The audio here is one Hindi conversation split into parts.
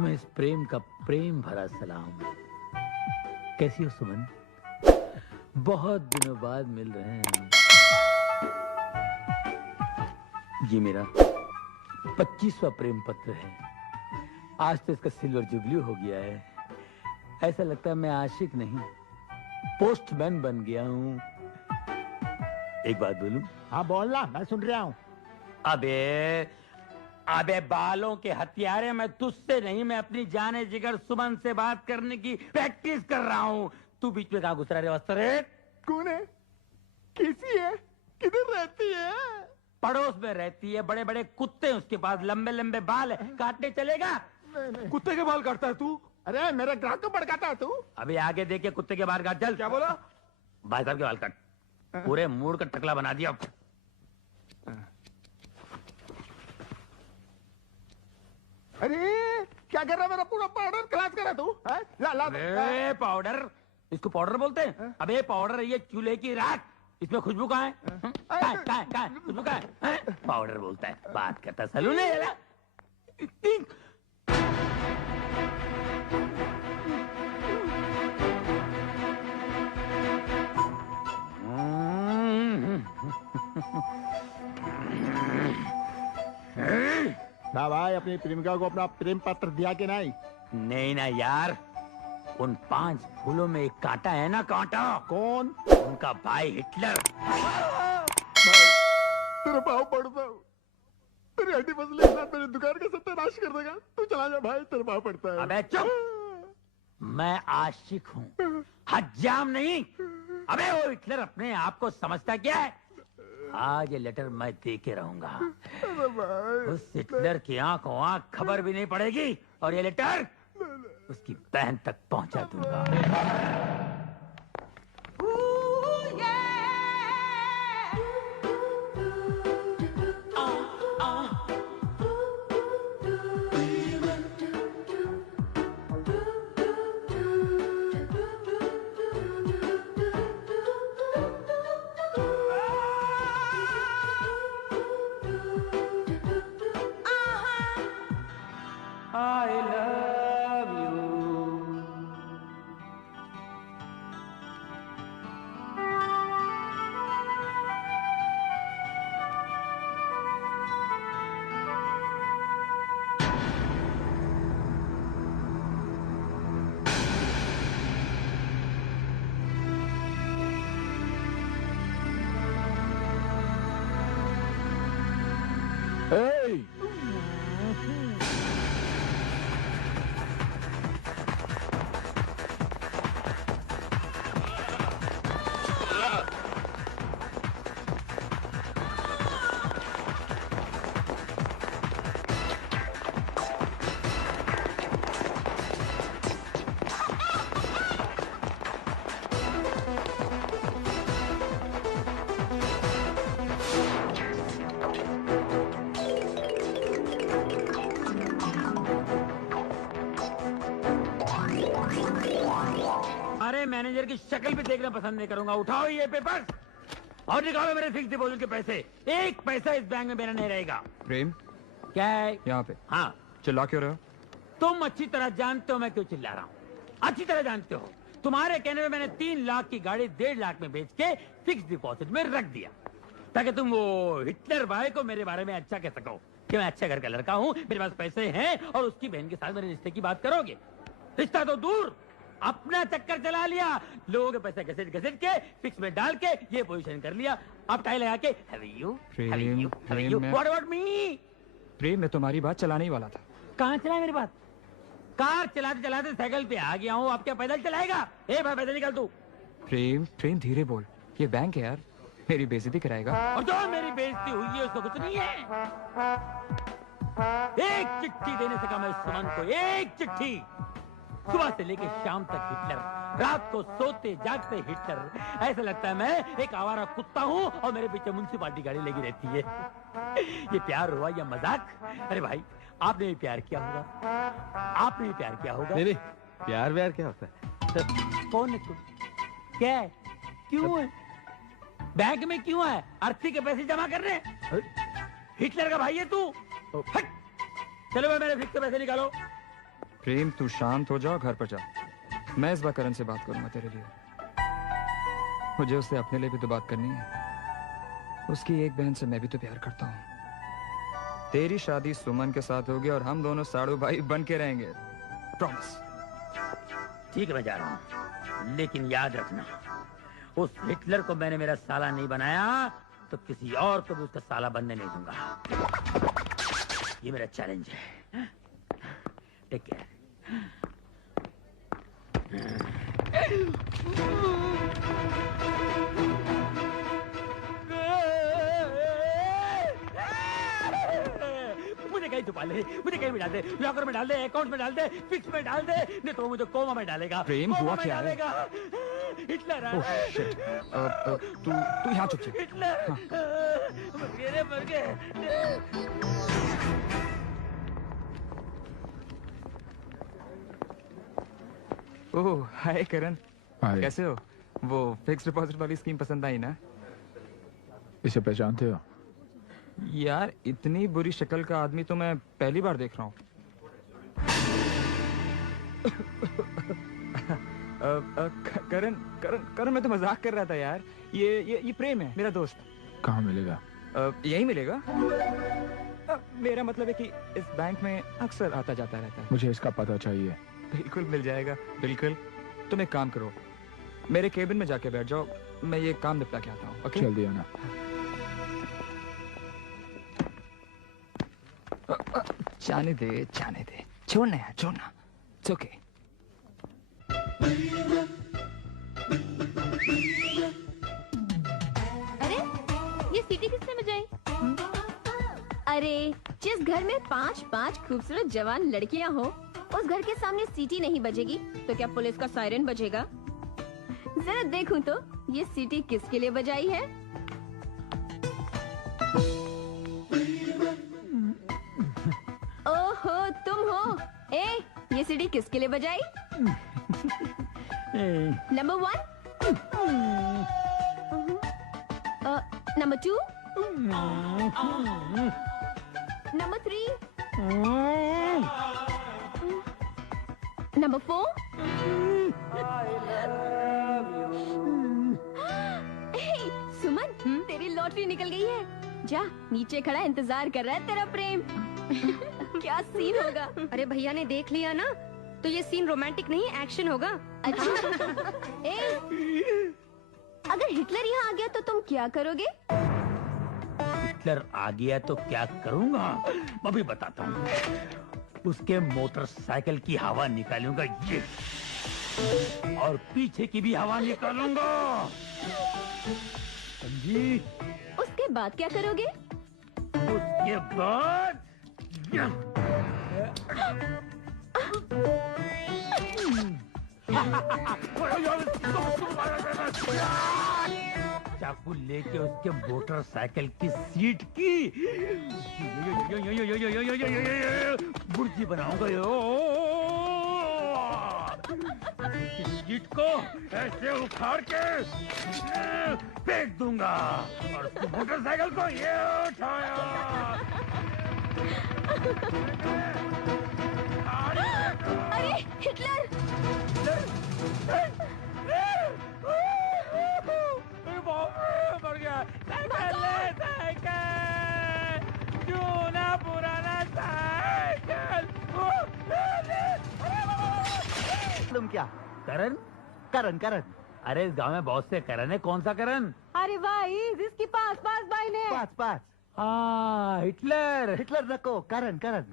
तुम्हें इस प्रेम का प्रेम भरा सलाम। कैसी हो सुमन? बहुत दिनों बाद मिल रहे हैं हम। ये मेरा 25वां प्रेम पत्र है। आज तो इसका सिल्वर जुबली हो गया है। ऐसा लगता है मैं आशिक नहीं, पोस्टमैन बन गया हूँ। एक बात बोलूं? हाँ बोलना, मैं सुन रहा हूँ। अबे बालों के हथियारे, मैं तुझसे नहीं, मैं अपनी जाने जिगर सुमन से बात करने की प्रैक्टिस कर रहा हूँ। तू बीच में कहाँ घुस रहा है वस्त्र? कौन है? कैसी है? किधर रहती है? पड़ोस में रहती है। बड़े बड़े कुत्ते हैं उसके पास, लंबे लंबे बाल है। काटने चलेगा? नहीं। कुत्ते के बाल काटता है तू? अरे मेरे ग्राहक को भड़काता है तू? अभी आगे देखे कुत्ते के बाल काट। चल। क्या बोला? भाई साहब के बाल काट। पूरे मूड का टकला बना दिया। अरे क्या कर रहा है? मेरा पूरा पाउडर खलास करा तू? ला ला। पाउडर? इसको पाउडर बोलते हैं? अबे पाउडर ये चूल्हे की राख। इसमें खुशबू कहाँ है? खुशबू कहाँ है? पाउडर बोलता है, बात करता सलून है। ना भाई, अपनी प्रेमिका को अपना प्रेम पत्र दिया कि नहीं? नहीं ना यार, उन 5 फूलों में एक कांटा है ना। कांटा कौन? उनका भाई हिटलर। तेरे पाँव पड़ता हूँ, तेरी हड्डी पसली के साथ मेरी दुकान का सत्यानाश कर देगा। तू चला जा भाई, तेरे पाँव पड़ता है। अबे चुप, मैं आशिक हूँ, हज्जाम नहीं। अबे वो हिटलर अपने आप को समझता क्या है? आज ये लेटर मैं दे के रहूंगा। उस हिटलर की आंखों आंख खबर भी नहीं पड़ेगी, और ये लेटर उसकी बहन तक पहुंचा दूंगा। I love you. Hey! अरे मैनेजर की शक्ल भी देखना पसंद नहीं करूंगा। उठाओ ये पेपर और निकालो मेरे फिक्स डिपॉजिट के पैसे। एक पैसा इस बैंक में मेरा नहीं रहेगा। प्रेम, क्या है? यहाँ पे हाँ, चिल्ला क्यों रहे हो? तुम अच्छी तरह जानते हो मैं क्यों चिल्ला रहा हूँ। अच्छी तरह जानते हो। तुम्हारे कहने में मैंने 3 लाख की गाड़ी 1.5 लाख में बेच के फिक्स डिपॉजिट में रख दिया, ताकि तुम वो हिटलर भाई को मेरे बारे में अच्छा कह सको कि मैं अच्छे घर का लड़का हूँ, मेरे पास पैसे हैं, और उसकी बहन के साथ मेरे रिश्ते की बात करोगे। रिश्ता तो दूर, अपना चक्कर चला लिया। लोगों के पैसे घसीट घसीट के फिक्स में डाल के ये पोजीशन कर लिया। अब टाई लगा के have you? What about me? प्रेम, मैं तुम्हारी बात चलाने ही वाला था। कहाँ चला मेरी बात? कार चलाते चलाते साइकिल पे आ गया हूँ। अब क्या पैदल चलाएगा? ए भाई पैदल निकल तू। प्रेम धीरे बोल, ये बैंक है यार, मेरी बेइज्जती कराएगा। और जो मेरी बेइज्जती हुई है उसको कुछ नहीं है। एक चिट्ठी देने से कहा मैं सुमन को, एक चिट्ठी। सुबह से लेकर शाम तक हिटलर, रात को सोते जागते हिटलर। ऐसा लगता है मैं एक आवारा कुत्ता हूँ और मेरे पीछे म्युनिसिपालिटी गाड़ी लगी रहती है। ये प्यार हुआ या मजाक? अरे भाई, आपने भी प्यार किया होगा, आपने भी प्यार किया होगा। नहीं, प्यार व्यार क्या होता है? कौन है तुम? क्या है? क्यों है बैंक में? क्यों है? अर्थी के पैसे जमा करने? हिटलर का भाई है तू? हट! चलो भाई, मेरे फिक्स के पैसे निकालो। प्रेम तू शांत हो जाओ, घर पर जा। मैं इस बार करण से बात करूंगा तेरे लिए। मुझे उससे अपने लिए भी तो बात करनी है। उसकी एक बहन से मैं भी तो प्यार करता हूँ। तेरी शादी सुमन के साथ होगी और हम दोनों साड़ू भाई बन के रहेंगे। प्रॉमिस। ठीक है, मैं जा रहा हूँ, लेकिन याद रखना, उस हिटलर को मैंने मेरा साला नहीं बनाया तो किसी और को भी उसका साला बनने नहीं दूंगा। ये मेरा चैलेंज है। Take care. मुझे कहीं छुपा ले, मुझे कहीं में डाल दे, लॉकर में डाल दे, अकाउंट में डाल दे, फिक्स में डाल दे, नहीं तो मुझे कोमा में डालेगा। प्रेम, कोमा हुआ में क्या है? डालेगा। हिटलर आ ओह रहा है। शिट। तू यहाँ चुप। हिटलर मर गए। ओह हाय करण, हाय। कैसे हो? वो फिक्स डिपॉजिट वाली स्कीम पसंद आई ना? इसे पहचानते हो? यार इतनी बुरी शक्ल का आदमी तो मैं पहली बार देख रहा हूँ। करण करण करण, मैं तो मजाक कर रहा था यार। ये प्रेम है, मेरा दोस्त। कहाँ मिलेगा? यही मिलेगा। मेरा मतलब है कि इस बैंक में अक्सर आता जाता रहता है। मुझे इसका पता चाहिए। बिल्कुल मिल जाएगा, बिल्कुल। तुम एक काम करो, मेरे केबिन में जाके बैठ जाओ, मैं ये काम निपटा के आता हूँ। ओके? जल्दी आना। जाने दे, छोड़ना यार, छोड़ना। It's okay. अरे ये सीटी किसने बजाई? अरे जिस घर में 5-5 खूबसूरत जवान लड़कियां हो, उस घर के सामने सीटी नहीं बजेगी तो क्या पुलिस का सायरन बजेगा? जरा देखूं तो ये सीटी किसके लिए बजाई है? ओहो तुम हो। ये सीटी किसके लिए बजाई? Number 1, number 2, number 3, number 4। सुमन, तेरी लॉटरी निकल गई है। जा, नीचे खड़ा इंतजार कर रहा है तेरा प्रेम। क्या सीन होगा? अरे भैया ने देख लिया ना, तो ये सीन रोमांटिक नहीं एक्शन होगा। अच्छा। अगर हिटलर यहाँ आ गया तो तुम क्या करोगे? हिटलर आ गया तो क्या करूंगा, मैं भी बताता हूँ। उसके मोटरसाइकिल की हवा निकालूंगा ये, और पीछे की भी हवा निकालूंगा। समझी? उसके बाद क्या करोगे? उसके बाद चाकू लेके उसके मोटरसाइकिल की सीट की बुर्जी बनाऊंगा। सीट को ऐसे उखाड़ के फेंक दूंगा और उसकी मोटरसाइकिल को ये उठाया। अरे हिटलर! मर गया। चूना पुराना साइकिल। तुम क्या? करण? करण करण अरे इस गांव में बहुत से करण है, कौन सा करण? अरे भाई जिसकी पास बहने। पास पास हाँ, हिटलर। हिटलर नको करण करण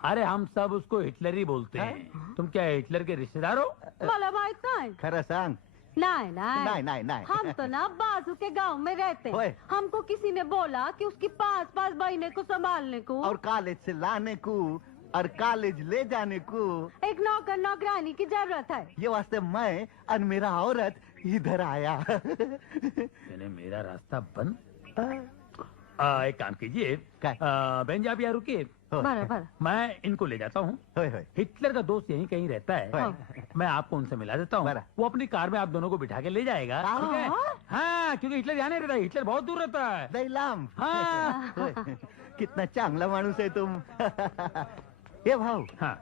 अरे हम सब उसको हिटलर ही बोलते हैं। तुम क्या हिटलर के रिश्तेदार हो? मला माहित नाही। खरं सांग. नहीं नाही नाही नाही हम तो ना बाजू के गांव में रहते होय. हैं। हमको किसी ने बोला कि उसकी पास बहने को संभालने को और कॉलेज से लाने को और कॉलेज ले जाने को एक नौकर नौकरानी की जरूरत है। ये वास्ते मैं और मेरा औरत इधर आया. मैंने मेरा रास्ता बंद। एक काम कीजिए, क्या? बहन जी आप यहाँ रुकिए, बराबर। मैं इनको ले जाता हूँ। होय होय हिटलर का दोस्त यहीं कहीं रहता है, होय. मैं आपको उनसे मिला देता हूँ। बरा. वो अपनी कार में आप दोनों को बिठा के ले जाएगा। हाँ. ठीक है? हाँ, क्योंकि हिटलर यहाँ नहीं रहता, हिटलर बहुत दूर रहता है। लय लांब. हाँ. होय. कितना चांगला माणूस आहे तुम. हे भाऊ हाँ,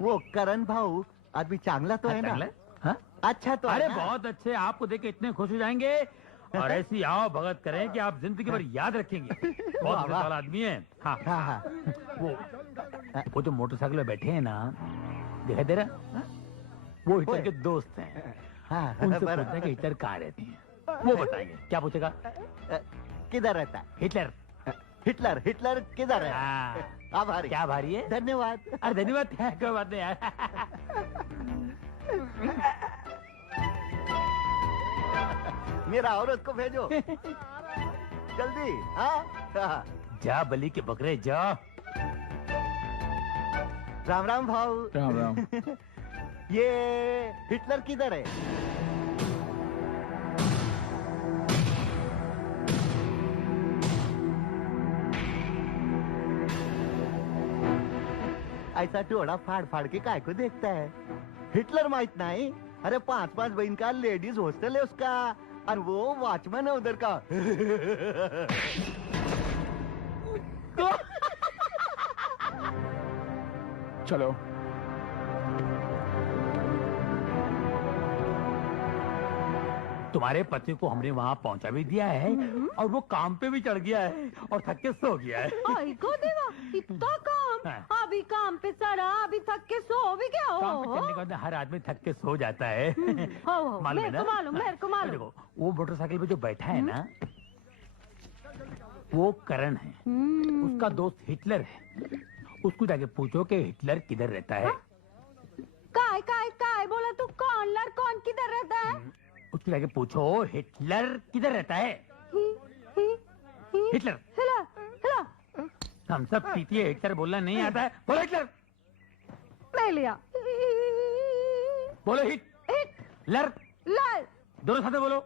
वो करण भाऊ आदमी चांगला तो है ना? चांगला? हाँ? अच्छा तो है अरे ना? बहुत अच्छे, आपको देख के इतने खुश हो जाएंगे और ऐसी आओ भगत करें कि आप जिंदगी भर याद रखेंगे। बहुत अच्छे वाला आदमी है। हाँ हाँ हाँ वो जो मोटरसाइकिल में बैठे हैं ना, दिखाई दे रहा? वो हिटलर के दोस्त हैं। हाँ उनसे बराबर। पूछना कि हिटलर कहाँ रहते हैं, वो बताएंगे। क्या पूछेगा? किधर रहता है? हिटलर। हिटलर हिटलर किधर है? हाँ, आभारी। क्या भारी है? धन्यवाद। अरे धन्यवाद, कोई बात नहीं यार। मेरा औरत को भेजो जल्दी। हाँ जा बलि के बकरे जा। राम राम भाऊ। राम राम। ये हिटलर किधर है? ऐसा टोड़ा फाड़ फाड़ के काय को देखता है? हिटलर माहित नहीं? अरे 5-5 बहन का लेडीज हॉस्टल है उसका, और वो वॉचमैन है उधर का। चलो। तुम्हारे पति को हमने वहाँ पहुँचा भी दिया है और वो काम पे भी चढ़ गया है और थक के सो गया है। आई गो देवा, इतना काम। हाँ। अभी काम पे सड़ा, अभी थक के सो भी क्या काम पे हो? चलने के बाद हर आदमी थक के सो जाता है। हो, मालूम है मेरे ना? को मालूम, मेरे को मालूम। देखो, वो मोटरसाइकिल पे जो बैठा है ना, वो करण है। उसका दोस्त हिटलर है। उसको जाके पूछो कि हिटलर किधर रहता है। काय बोला तू? कौन लड़ कौन किधर रहता है? उसको जाके पूछो हिटलर किधर रहता है। हिटलर। हिला हिला हम सब पीती है, हिटलर बोलना नहीं आता है। बोलो हिटलर, मैं लिया। बोलो हिटलर, लड़ दोनों साथ में बोलो।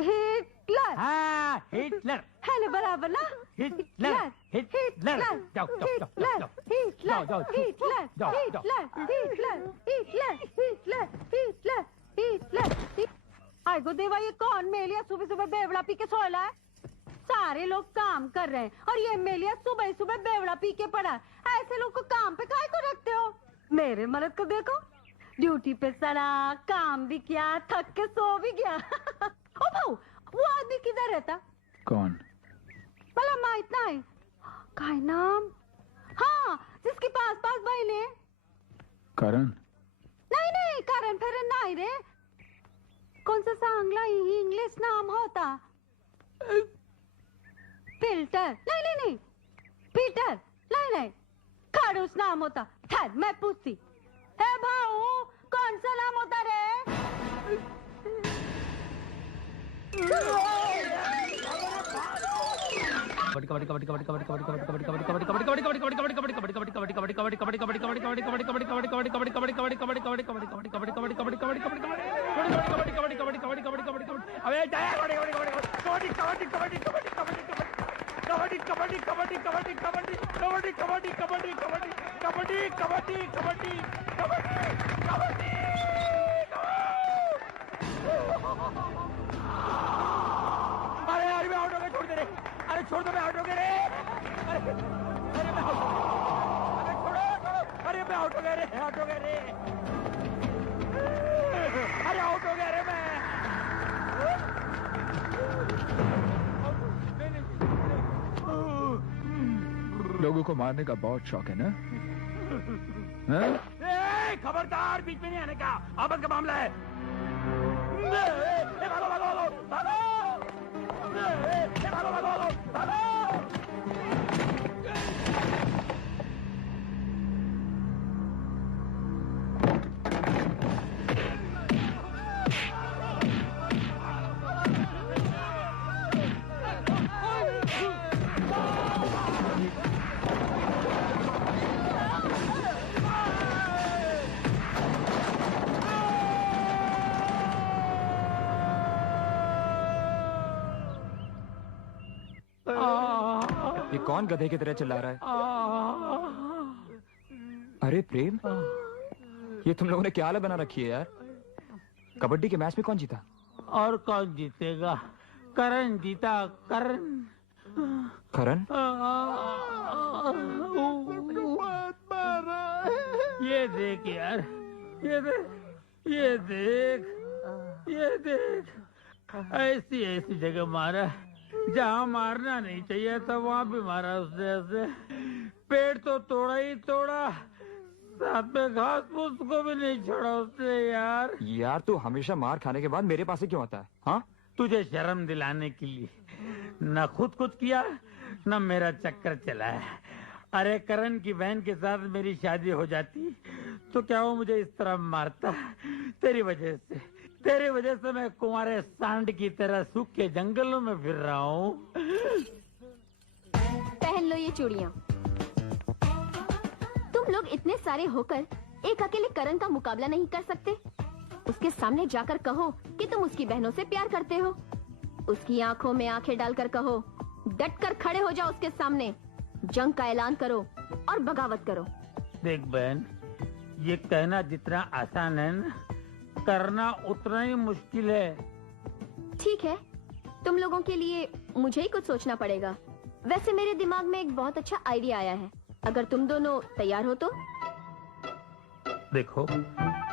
हिटलर। हाँ हिटलर, है ना बराबर ना? Hitler, Hitler. जाओ जाओ जाओ जाओ हिटलर जाओ, हिटलर जाओ, Hitler Hitler Hitler Hitler Hitler Hitler. आई गो देवा, ये कौन मेलिया सुबह सुबह बेवड़ा पी के सोया है? सारे लोग काम कर रहे हैं और ये मेलिया सुबह सुबह बेवड़ा पी के पड़ा है। ऐसे लोग को काम पे काहे को रखते हो? मेरे मर्द को देखो, ड्यूटी पे सड़ा, काम भी किया, थक के सो भी गया। ओ भाऊ, वो आदमी किधर रहता? कौन? भला माहित नहीं काय नाम? हाँ, जिसकी पास पास बहने। करण? नहीं कारण फिर नहीं रे। कौन सा सांगला इंग्लिश नाम होता? फिल्टर। नहीं पीटर। नहीं खड़ूस नाम होता। ठहर, मैं पूछती। है भाऊ, कौन सा नाम होता रे? अरे यार मैं आउट हो गया, छोड़ दे रे। अरे छोड़ दो, मैं आउट हो गया रे। अरे मैं आउट हो गया। अरे छोड़ो। अरे मैं आउट हो गया रे, आउट हो गया रे। अरे आउट हो गया रे मैं। लोगों को मारने का बहुत शौक है ना? खबरदार, बीच में नहीं आने का, आपस का मामला है। भागो भागो भागो भागो भागो भागो। ये कौन गधे की तरह चिल्ला रहा है? अरे प्रेम, ये तुम लोगों ने क्या हालत बना रखी है यार? कबड्डी के मैच में कौन जीता? और कौन जीतेगा? करण जीता, करण। करण? ये देख यार, ये देख, ये देख, ये देख, ऐसी ऐसी जगह मारा जहाँ मारना नहीं चाहिए था, वहाँ भी मारा उसने ऐसे। पेड़ तो तोड़ा ही तोड़ा, साथ में घास फूस को भी नहीं छोड़ा उसने यार। यार तू हमेशा मार खाने के बाद मेरे पास ही क्यों आता है? हाँ, तुझे शर्म दिलाने के लिए। न खुद कुछ किया, न मेरा चक्कर चलाया। अरे करण की बहन के साथ मेरी शादी हो जाती तो क्या वो मुझे इस तरह मारता? तेरी वजह से, तेरी वजह से मैं कुंवारे सांड की तरह सूखे जंगलों में फिर रहा हूँ। पहन लो ये चूड़ियाँ। तुम लोग इतने सारे होकर एक अकेले करण का मुकाबला नहीं कर सकते? उसके सामने जाकर कहो कि तुम उसकी बहनों से प्यार करते हो। उसकी आंखों में आंखें डालकर कहो, डटकर खड़े हो जाओ उसके सामने, जंग का ऐलान करो और बगावत करो। देख बहन, ये कहना जितना आसान है ना, करना उतना ही मुश्किल है। ठीक है, तुम लोगों के लिए मुझे ही कुछ सोचना पड़ेगा। वैसे मेरे दिमाग में एक बहुत अच्छा आइडिया आया है, अगर तुम दोनों तैयार हो तो। देखो,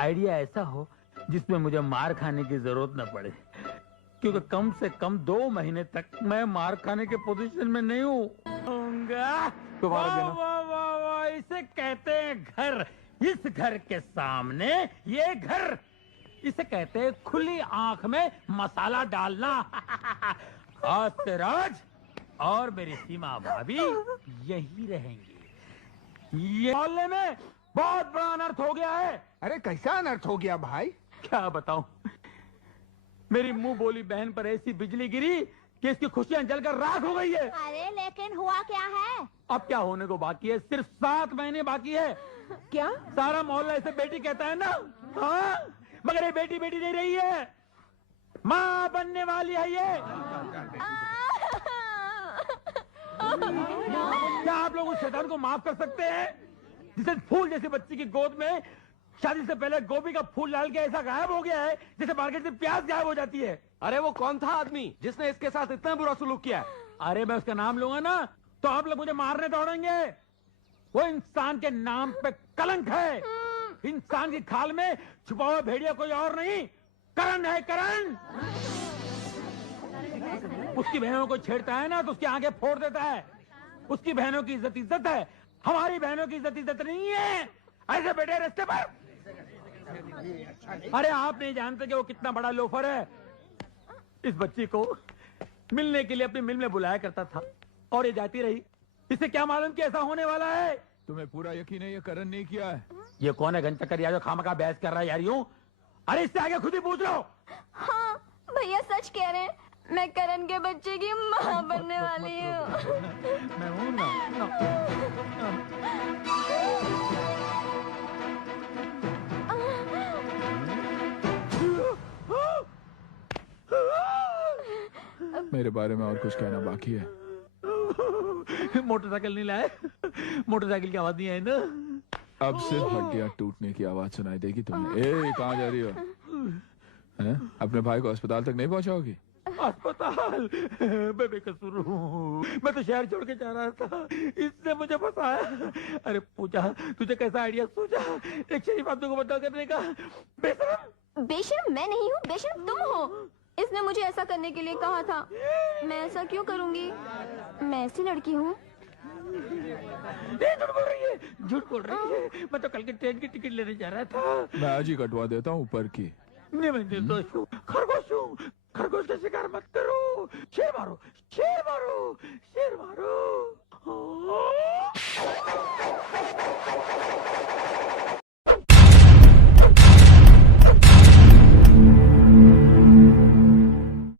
आइडिया ऐसा हो जिसमें मुझे मार खाने की जरूरत न पड़े, क्योंकि कम से कम 2 महीने तक मैं मार खाने के पोजीशन में नहीं हूँ। तुम्हारा देना। वाह वाह वाह, इसे कहते हैं घर। इस घर के सामने ये घर, इसे कहते हैं खुली आंख में मसाला डालना। आज से राज और मेरी सीमा भाभी यही रहेंगी। ये मोहल्ले में बहुत बड़ा अनर्थ हो गया है। अरे कैसा अनर्थ हो गया भाई? क्या बताऊं, मेरी मुंह बोली बहन पर ऐसी बिजली गिरी कि इसकी खुशियां जलकर राख हो गई है। अरे लेकिन हुआ क्या है? अब क्या होने को बाकी है? सिर्फ 7 महीने बाकी है। क्या? सारा मोहल्ला इसे बेटी कहता है ना, हाँ? मगर ये बेटी बेटी नहीं रही है, माँ बनने वाली है ये। क्या आप लोग उस शैतान को माफ कर सकते हैं जिसे फूल जैसी बच्ची की गोद में शादी से पहले गोभी का फूल डाल के ऐसा गायब हो गया है जैसे मार्केट से प्याज गायब हो जाती है? अरे वो कौन था आदमी जिसने इसके साथ इतना बुरा सलूक किया? अरे मैं उसका नाम लूंगा ना तो आप लोग मुझे मारने दौड़ेंगे। वो इंसान के नाम पे कलंक है। इंसान की खाल में छुपा हुआ भेड़िया कोई और नहीं, करण है, करण। उसकी बहनों को छेड़ता है ना तो उसकी आंखें फोड़ देता है। उसकी बहनों की इज्जत इज्जत है, हमारी बहनों की इज्जत इज्जत नहीं है। ऐसे बैठे रास्ते पर। अरे आप नहीं जानते कि वो कितना बड़ा लोफर है। इस बच्ची को मिलने के लिए अपनी मिल में बुलाया करता था और ये जाती रही। इसे क्या मालूम कि ऐसा होने वाला है? तुम्हें पूरा यकीन है ये करण नहीं किया है? ये कौन है घंटकर यार जो खामखा बहस कर रहा है यार यूं? अरे इससे आगे खुद ही पूछ लो। हाँ भैया सच कह रहे हैं, मैं करण के बच्चे की माँ बनने वाली हूँ। मैं हूं ना। मेरे बारे में और कुछ कहना बाकी है? मोटरसाइकिल नहीं लाए? मोटरसाइकिल की आवाज नहीं आई ना? अब सिर्फ हड्डियां टूटने की आवाज सुनाई देगी तुम्हें। ए कहाँ जा रही हो? हैं? अपने भाई को अस्पताल तक नहीं पहुंचाओगी? अस्पताल? मैं बेकसूर हूँ, मैं तो शहर छोड़ के जा रहा था, इसने मुझे फंसाया। अरे पूजा, तुझे कैसा आइडिया सूझा एक शरीफ आदमी को बदला करने का? बेशरम। बेशर्म मैं नहीं हूँ, बेशर्म तुम हो। इसने मुझे ऐसा करने के लिए कहा था। मैं ऐसा क्यों करूंगी? मैं ऐसी लड़की हूँ। झूठ बोल रही है, झूठ बोल रही है। मैं तो कल के ट्रेन की टिकट लेने जा रहा था। मैं आज ही कटवा देता हूँ ऊपर की। नहीं, मैं निर्दोष हूँ, खरगोश हूँ।